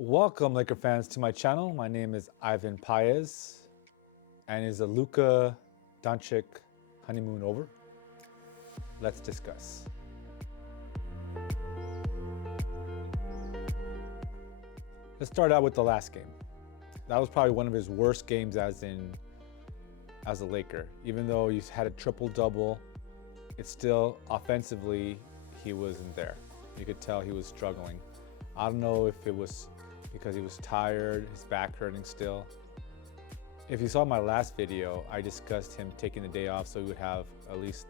Welcome, Laker fans, to my channel. My name is Ivan Paez, and is a Luka Donicic honeymoon over? Let's discuss. Let's start out with the last game. That was probably one of his worst games as a Laker. Even though he had a triple-double, it's still offensively he wasn't there. You could tell he was struggling. I don't know if it was because he was tired, his back hurting still. If you saw my last video, I discussed him taking the day off so he would have at least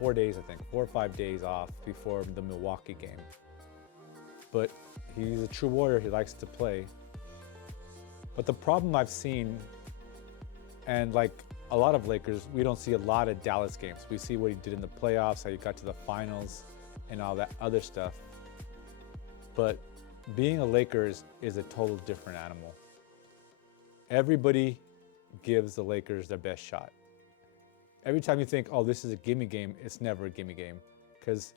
4 days, I think, 4 or 5 days off before the Milwaukee game. But he's a true warrior, he likes to play. But the problem I've seen, and like a lot of Lakers, we don't see a lot of Dallas games. We see what he did in the playoffs, how he got to the finals, and all that other stuff. But being a Lakers is a total different animal. Everybody gives the Lakers their best shot. Every time you think, oh, this is a gimme game, it's never a gimme game. Because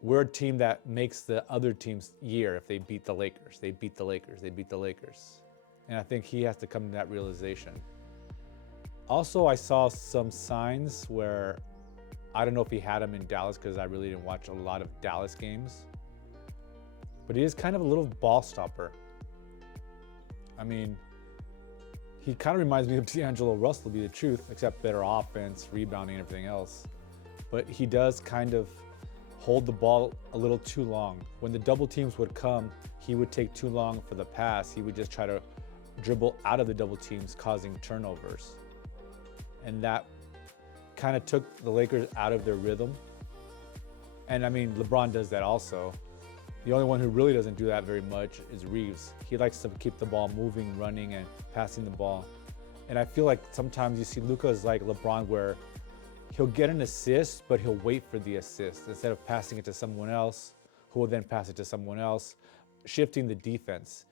we're a team that makes the other team's year if they beat the Lakers. They beat the Lakers, they beat the Lakers. And I think he has to come to that realization. Also, I saw some signs where, I don't know if he had him in Dallas because I really didn't watch a lot of Dallas games. But he is kind of a little ball stopper. I mean, he kind of reminds me of D'Angelo Russell, to be the truth, except better offense, rebounding, and everything else. But he does kind of hold the ball a little too long. When the double teams would come, he would take too long for the pass. He would just try to dribble out of the double teams, causing turnovers. And that kind of took the Lakers out of their rhythm. And I mean, LeBron does that also. The only one who really doesn't do that very much is Reaves. He likes to keep the ball moving, running, and passing the ball. And I feel like sometimes you see Luka is like LeBron, where he'll get an assist, but he'll wait for the assist instead of passing it to someone else, who will then pass it to someone else, shifting the defense.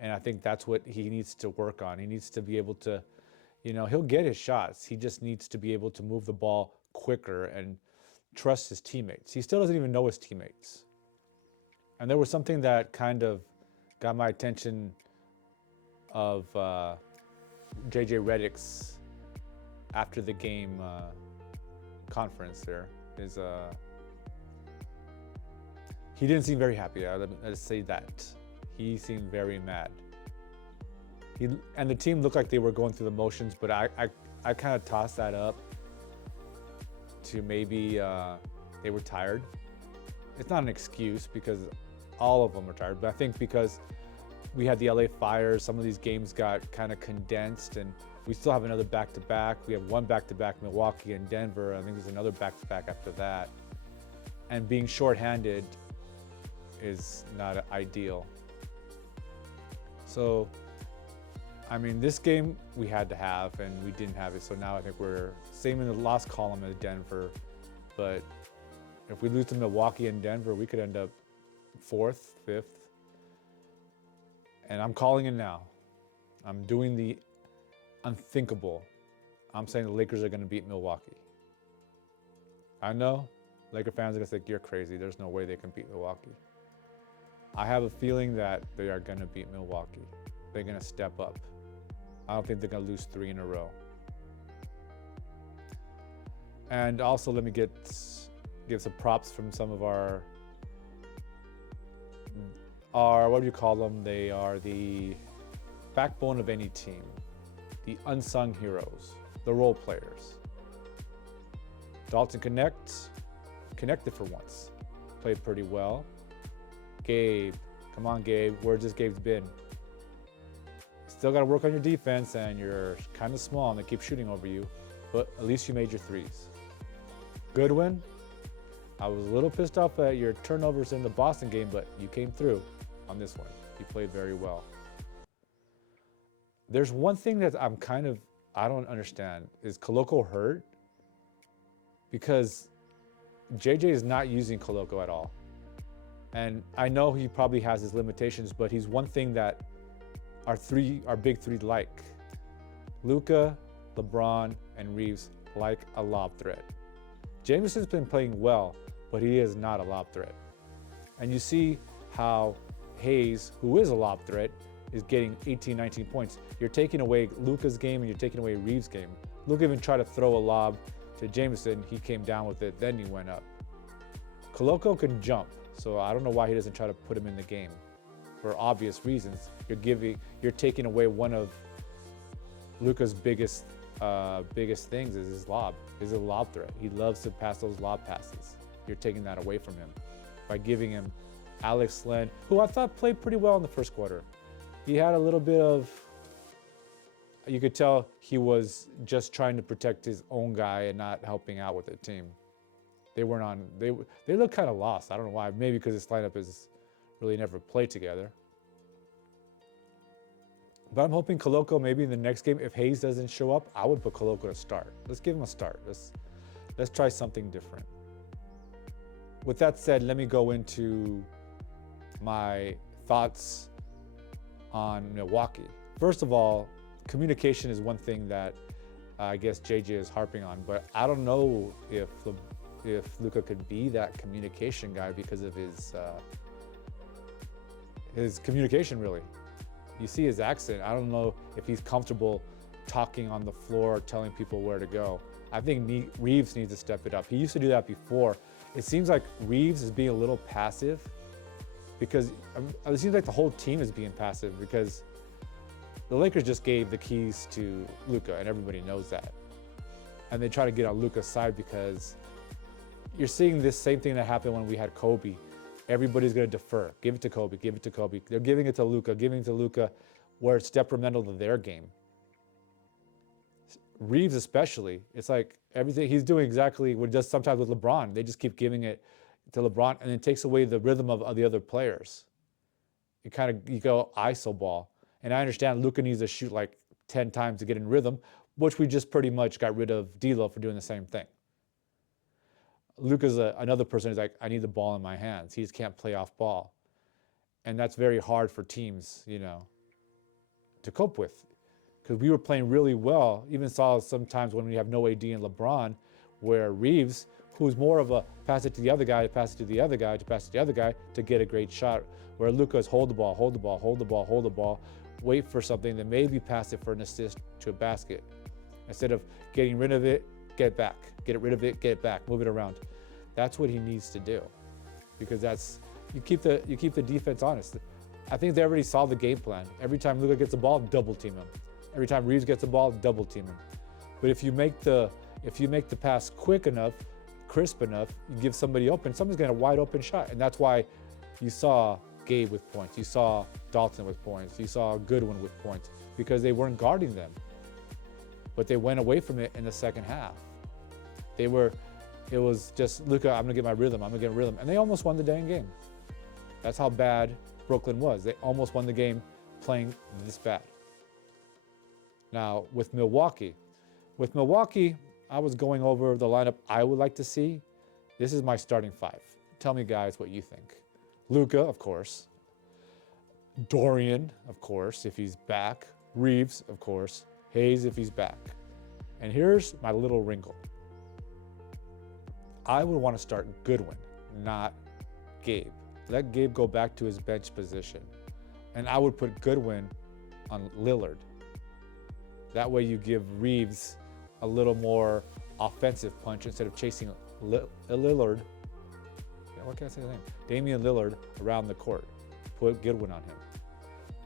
And I think that's what he needs to work on. He needs to be able to, he'll get his shots. He just needs to be able to move the ball quicker and trust his teammates. He still doesn't even know his teammates. And there was something that kind of got my attention of JJ Redick's after the game conference there. He didn't seem very happy. Let's say that. He seemed very mad. And the team looked like they were going through the motions, but I kind of tossed that up to maybe they were tired. It's not an excuse because all of them are tired, but I think because we had the LA Fires, some of these games got kind of condensed, and we still have another back-to-back. We have one back-to-back, Milwaukee and Denver. I think there's another back-to-back after that. And being shorthanded is not ideal. So, I mean, this game we had to have, and we didn't have it. So now I think we're same in the loss column as Denver, but if we lose to Milwaukee and Denver, we could end up 4th, 5th. And I'm calling it now. I'm doing the unthinkable. I'm saying the Lakers are going to beat Milwaukee. I know Laker fans are going to think you're crazy. There's no way they can beat Milwaukee. I have a feeling that they are going to beat Milwaukee. They're going to step up. I don't think they're going to lose 3 in a row. And also, let me give some props from some of our, what do you call them? They are the backbone of any team, the unsung heroes, the role players. Dalton connected for once, played pretty well. Gabe, come on Gabe, where's this Gabe's been? Still got to work on your defense, and you're kind of small and they keep shooting over you, but at least you made your threes. Goodwin, I was a little pissed off at your turnovers in the Boston game, but you came through on this one. You played very well. There's one thing that I don't understand. Is Koloko hurt? Because JJ is not using Koloko at all. And I know he probably has his limitations, but he's one thing that our big three like. Luka, LeBron, and Reaves like a lob threat. Jameson's been playing well, but he is not a lob threat. And you see how Hayes, who is a lob threat, is getting 18, 19 points. You're taking away Luka's game and you're taking away Reaves' game. Luka even tried to throw a lob to Jameson. He came down with it, then he went up. Koloko can jump, so I don't know why he doesn't try to put him in the game. For obvious reasons, you're taking away one of Luka's biggest things is his lob. He's a lob threat. He loves to pass those lob passes. You're taking that away from him by giving him Alex Len, who I thought played pretty well in the first quarter. He had a little bit of, you could tell he was just trying to protect his own guy and not helping out with the team. They weren't on, they look kind of lost. I don't know why, maybe because this lineup is really never played together. But I'm hoping Koloko, maybe in the next game, if Hayes doesn't show up, I would put Koloko to start. Let's give him a start. Let's try something different. With that said, let me go into my thoughts on Milwaukee. First of all, communication is one thing that I guess JJ is harping on, but I don't know if Luka could be that communication guy because of his communication, really. You see his accent. I don't know if he's comfortable talking on the floor, telling people where to go. I think Reaves needs to step it up. He used to do that before. It seems like Reaves is being a little passive because it seems like the whole team is being passive because the Lakers just gave the keys to Luka and everybody knows that. And they try to get on Luka's side because you're seeing this same thing that happened when we had Kobe. Everybody's going to defer. Give it to Kobe, give it to Kobe. They're giving it to Luka where it's detrimental to their game. Reaves especially, it's like everything he's doing exactly what he does sometimes with LeBron. They just keep giving it to LeBron and it takes away the rhythm of the other players. You go ISO ball. And I understand Luka needs to shoot like 10 times to get in rhythm, which we just pretty much got rid of D'Lo for doing the same thing. Luka's another person who's like, I need the ball in my hands. He just can't play off ball. And that's very hard for teams, to cope with. Because we were playing really well. Even saw sometimes when we have no AD and LeBron, where Reaves, who's more of a pass it to the other guy, to pass it to the other guy, to pass it to the other guy, to get a great shot. Where Luka's hold the ball, hold the ball, hold the ball, hold the ball, wait for something, then maybe pass it for an assist to a basket. Instead of getting rid of it, get it back. Get rid of it, get it back, move it around. That's what he needs to do. Because you keep the defense honest. I think they already saw the game plan. Every time Luka gets the ball, double team him. Every time Reaves gets the ball, double team him. But if you make the pass quick enough, crisp enough, you give somebody open, somebody's gonna have a wide open shot. And that's why you saw Gabe with points. You saw Dalton with points. You saw Goodwin with points because they weren't guarding them. But they went away from it in the second half. It was just, Luka, I'm gonna get my rhythm, And they almost won the dang game. That's how bad Brooklyn was. They almost won the game playing this bad. Now, with Milwaukee, I was going over the lineup I would like to see. This is my starting five. Tell me, guys, what you think. Luka, of course. Dorian, of course, if he's back. Reaves, of course. Hayes, if he's back. And here's my little wrinkle. I would want to start Goodwin, not Gabe. Let Gabe go back to his bench position. And I would put Goodwin on Lillard. That way you give Reaves a little more offensive punch instead of chasing Lillard. What can I say his name? Damian Lillard around the court. Put Goodwin on him.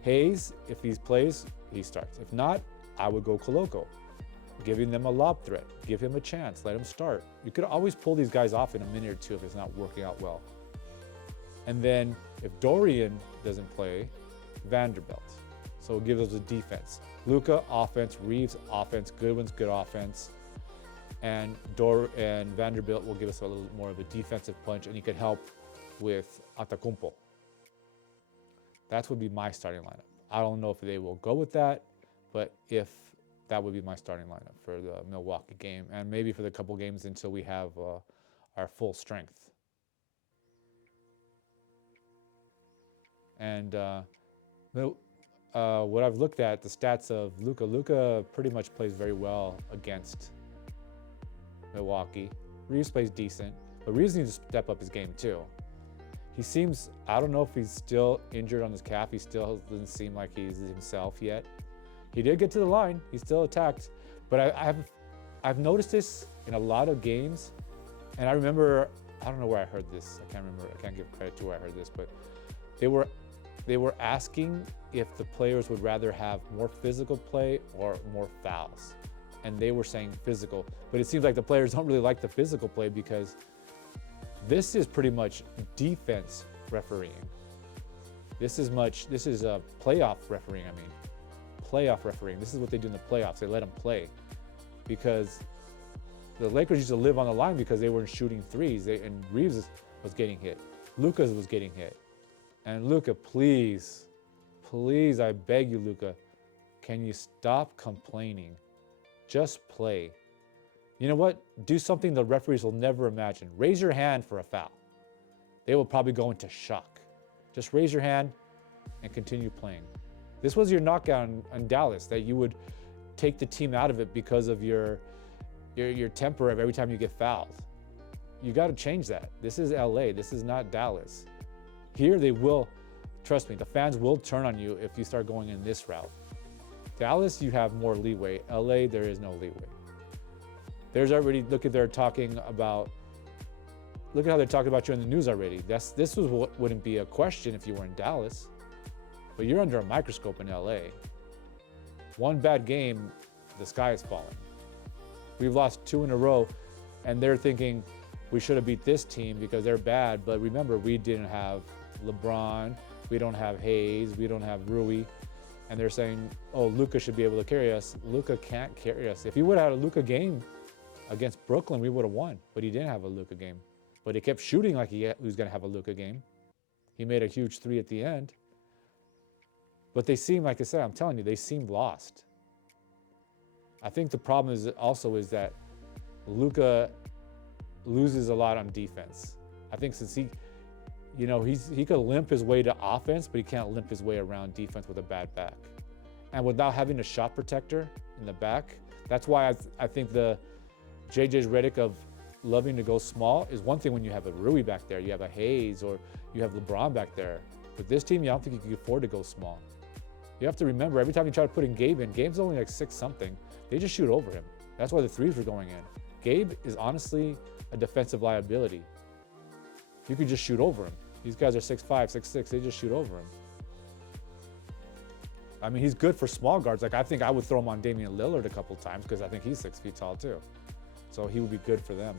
Hayes, if he plays, he starts. If not, I would go Koloko. Giving them a lob threat. Give him a chance. Let him start. You could always pull these guys off in a minute or two if it's not working out well. And then if Dorian doesn't play, Vanderbilt. So it gives us a defense. Luka, offense. Reaves, offense. Goodwin's good offense. And Vanderbilt will give us a little more of a defensive punch, and he could help with Antetokounmpo. That would be my starting lineup. I don't know if they will go with that, but if that would be my starting lineup for the Milwaukee game, and maybe for the couple games until we have our full strength. And what I've looked at, the stats of Luka. Luka pretty much plays very well against Milwaukee. Reaves plays decent, but Reaves needs to step up his game too. He seems, I don't know if he's still injured on his calf. He still doesn't seem like he's himself yet. He did get to the line. He still attacked. But I've noticed this in a lot of games. And I remember, I don't know where I heard this. I can't remember. I can't give credit to where I heard this. But they were asking if the players would rather have more physical play or more fouls. And they were saying physical. But it seems like the players don't really like the physical play because this is pretty much defense refereeing. This is a playoff refereeing, playoff refereeing. This is what they do in the playoffs. They let them play because the Lakers used to live on the line because they weren't shooting threes. And Reaves was getting hit. Luka was getting hit. And Luka, please, I beg you, Luka, can you stop complaining? Just play. You know what? Do something the referees will never imagine. Raise your hand for a foul. They will probably go into shock. Just raise your hand and continue playing. This was your knockout in Dallas, that you would take the team out of it because of your temper of every time you get fouled. You got to change that. This is LA. This is not Dallas. Here they will, trust me, the fans will turn on you if you start going in this route. Dallas, you have more leeway. LA, there is no leeway. There's already, look at how they're talking about you in the news already. This was what wouldn't be a question if you were in Dallas, but you're under a microscope in LA. One bad game, the sky is falling. We've lost 2 in a row, and they're thinking we should have beat this team because they're bad. But remember, we didn't have LeBron, we don't have Hayes, we don't have Rui, and they're saying, oh, Luka should be able to carry us. Luka can't carry us. If he would have had a Luka game against Brooklyn, we would have won, but he didn't have a Luka game. But he kept shooting like he was going to have a Luka game. He made a huge 3 at the end. But they seem, like I said, I'm telling you, they seem lost. I think the problem is that Luka loses a lot on defense. I think since he could limp his way to offense, but he can't limp his way around defense with a bad back. And without having a shot protector in the back, that's why I think the JJ's Redick of loving to go small is one thing when you have a Rui back there, you have a Hayes, or you have LeBron back there. With this team, I don't think you can afford to go small. You have to remember, every time you try to put in Gabe's only like 6-something. They just shoot over him. That's why the threes were going in. Gabe is honestly a defensive liability. You could just shoot over him. These guys are 6'5", 6'6". They just shoot over him. I mean, he's good for small guards. Like, I think I would throw him on Damian Lillard a couple times because I think he's 6 feet tall too. So he would be good for them.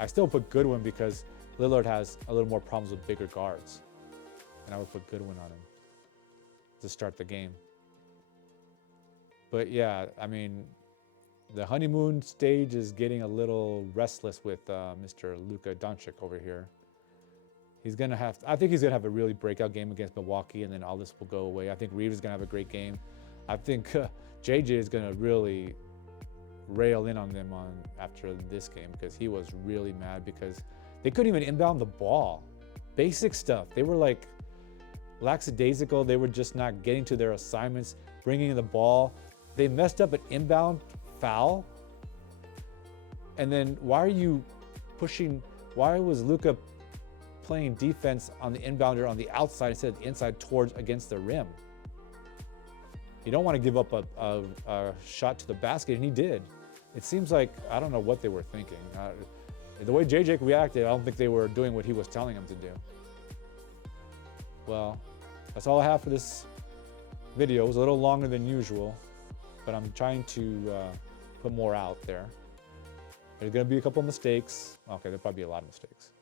I still put Goodwin because Lillard has a little more problems with bigger guards. And I would put Goodwin on him to start the game. But yeah, I mean, the honeymoon stage is getting a little restless with Mr. Luka Donicic over here. I think he's gonna have a really breakout game against Milwaukee, and then all this will go away. I think Reaves is gonna have a great game. I think JJ is gonna really rail in on them after this game because he was really mad because they couldn't even inbound the ball. Basic stuff. They were like lackadaisical. They were just not getting to their assignments, bringing in the ball. They messed up an inbound foul. And then why was Luka playing defense on the inbounder on the outside instead of the inside against the rim? You don't want to give up a shot to the basket, and he did. It seems like, I don't know what they were thinking. The way JJ reacted, I don't think they were doing what he was telling them to do. Well, that's all I have for this video. It was a little longer than usual, but I'm trying to put more out there. There's gonna be a couple of mistakes. Okay, there'll probably be a lot of mistakes.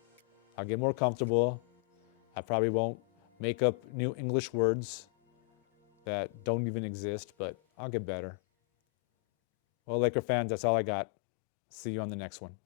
I'll get more comfortable. I probably won't make up new English words that don't even exist, but I'll get better. Well, Laker fans, that's all I got. See you on the next one.